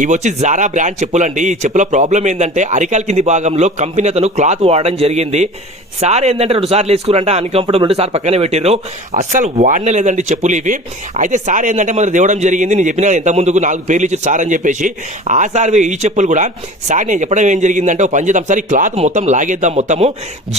ఇవి వచ్చి Zara brand చెప్పులండి. ఈ చెప్పుల ప్రాబ్లం ఏంటంటే అరికాల కింది భాగంలో కంపెనీ అతను క్లాత్ వాడడం జరిగింది. సార్ ఏంటంటే 2 సార్లు వేసుకురంటే అన్కంఫర్టబుల్ ఉంటే సార్ పక్కనే పెట్టారు. అస్సలు వాడనే లేదండి చెప్పులు ఇవి. అయితే సార్ ఏంటంటే మనకు తేవడం జరిగింది. నేను చెప్పిన ఎంత ముందుకు 4 పేర్లు ఇచ్చారు సార్ అని చెప్పేసి. ఆ సార్ ఈ చెప్పులు కూడా సార్ నేను చెప్పడం ఏం జరిగిందంటే ఒక పని చేద్దాం సార్, ఈ క్లాత్ మొత్తం లాగేద్దాం, మొత్తము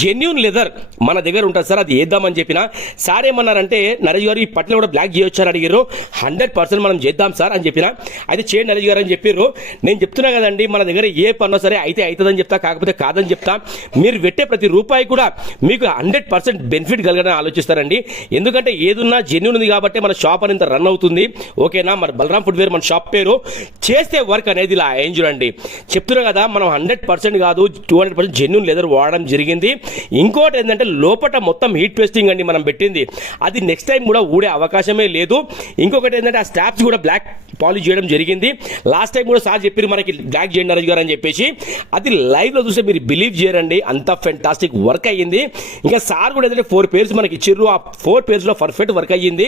జెన్యూన్ లెదర్ మన దగ్గర ఉంటుంది సార్, అది వేద్దామని చెప్పిన. సార్ ఏమన్నారంటే నరేష్ గారు ఈ పట్ల కూడా బ్లాక్ చేయొచ్చారని అడిగారు. 100% మనం చేద్దాం సార్ అని చెప్పిన. అయితే చేయండి నరేష్ గారు అని చెప్పారు. నేను చెప్తున్నా కదండి, మన దగ్గర ఏ పన్నా సరే అయితే అవుతుందని చెప్తా, కాకపోతే కాదని చెప్తా. మీరు పెట్టే ప్రతి రూపాయి కూడా మీకు 100% బెనిఫిట్ కలగడానికి ఆలోచిస్తారండి. ఎందుకంటే ఏదున్నా జెన్యూన్ ఉంది కాబట్టి మన షాప్ అనేది రన్ అవుతుంది. ఓకేనా? మన బలరాం ఫుట్వేర్ మన షాప్ పేరు. చేస్తే వర్క్ అనేది ఇలా ఏం చూడండి, చెప్తున్నా కదా మనం 100% కాదు 200% జెన్యూన్ లెదర్ వాడడం జరిగింది. ఇంకోటి ఏంటంటే లోపల మొత్తం హీట్ పేస్టింగ్ అండి మనం పెట్టింది, అది నెక్స్ట్ టైం కూడా ఊడే అవకాశమే లేదు. ఇంకొకటి ఏంటంటే ఆ స్టాప్స్ కూడా బ్లాక్ పాలిష్ చేయడం జరిగింది. లాస్ట్ టైం కూడా సార్ చెప్పారు మనకి బ్లాక్ చేయండి నరేష్ గారు అని చెప్పేసి. అది లైవ్ లో చూస్తే మీరు బిలీవ్ చేయరండి, అంత ఫెంటాస్టిక్ వర్క్ అయ్యింది. ఇంకా సార్ కూడా ఏంటంటే 4 పేర్స్ మనకి ఇచ్చారు. ఆ 4 పేర్స్ లో పర్ఫెక్ట్ వర్క్ అయ్యింది.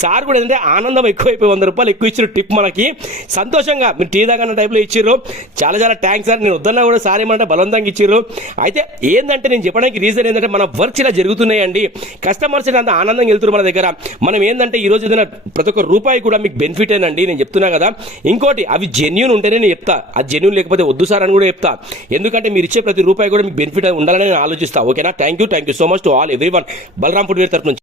సార్ కూడా ఏంటంటే ఆనందం ఎక్కువైపోయి 100 రూపాయలు ఎక్కువ ఇచ్చారు టిప్ మనకి. సంతోషంగా మీరు టీ దాకా టైప్లో ఇచ్చారు. చాలా చాలా థ్యాంక్స్ సార్. నేను వద్దన్నా కూడా సార్ ఏమంటే బలవంతంగా ఇచ్చారు. అయితే ఏంటంటే నేను చెప్పడానికి రీజన్ ఏంటంటే మన వర్క్స్ ఇలా జరుగుతున్నాయండి. కస్టమర్స్ అంత ఆనందంగా వెళ్తున్నారు మన దగ్గర. మనం ఏంటంటే ఈ రోజు ఏదైనా ప్రతి ఒక్క రూపాయి కూడా మీకు బెనిఫిట్ ఏనండి, నేను చెప్తున్నా కదా. ఇంకోటి అవి జెన్యూన్ ఉంటేనే నేను చెప్తా, అది జెన్యూన్ లేకపోతే వద్దు సార్ అని కూడా చెప్తా. ఎందుకంటే మీరు ఇచ్చే ప్రతి రూపాయి కూడా మీకు బెనిఫిట్ ఉండాలని నేను ఆలోచిస్తా. ఓకేనా? Thank you so much to all everyone. Balaram footwear తరఫు నుంచి.